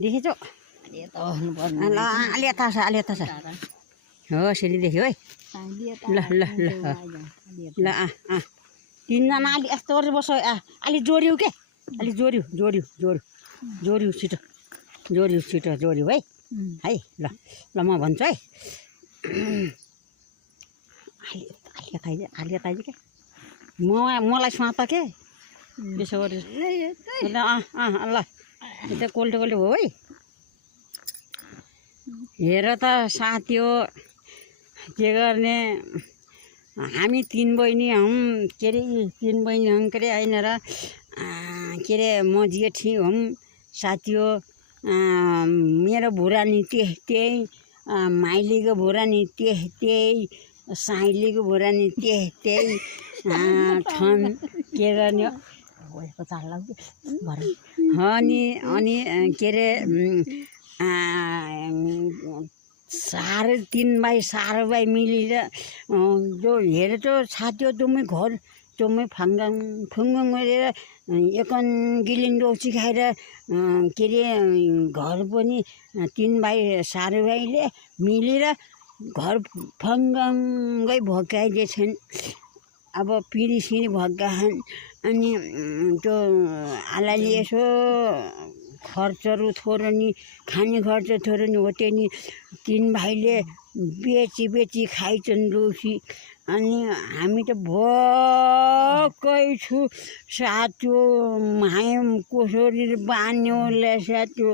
देखेछौ ल अलि यता छ हो यसरी देख्यो है ल ल ल ल तिनजना अलि यस्तो गरेर बस्यो अलि जोड्यौ के अलि जोड्यौ छिटो जोड्यौ है है ल ल म भन्छु है अलि यता के मलाई सुहाँ के यसो गरेर ल ल यता कोल्टे भयो है हेर त साथी हो के गर्ने हामी तीन बहिनी हौँ के अरे तीन बहिनी हौँ के अरे होइन र के अरे म जेठी हौँ साथी हो मेरो भुरा नि त्यही माइलीको भुरा नि त्यही साइलीको भुरा नि त्यही छन् के गर्ने गएको चाल अनि के अरे 3 भाइ मिलेर जो हेरे त साथी तुमै घर तुमै फुङ्गङ गरेर एकन गिलिङ डोसी खाएर के अरे घर पनि 3 भाइ 4 भाइले मिलेर घर फङ्गङ्गै भगाइदिएछन् अब पिँढी भगाछन् अनि त्यो आलाले यसो खर्चहरू थोरो नि खाने खर्च थोरो नि हो त्यो नि 3 भाइले बेची खाइछन् डोसी अनि हामी त भक्कै छु साथ्यो मायम कसरी बान्योले साथ्यो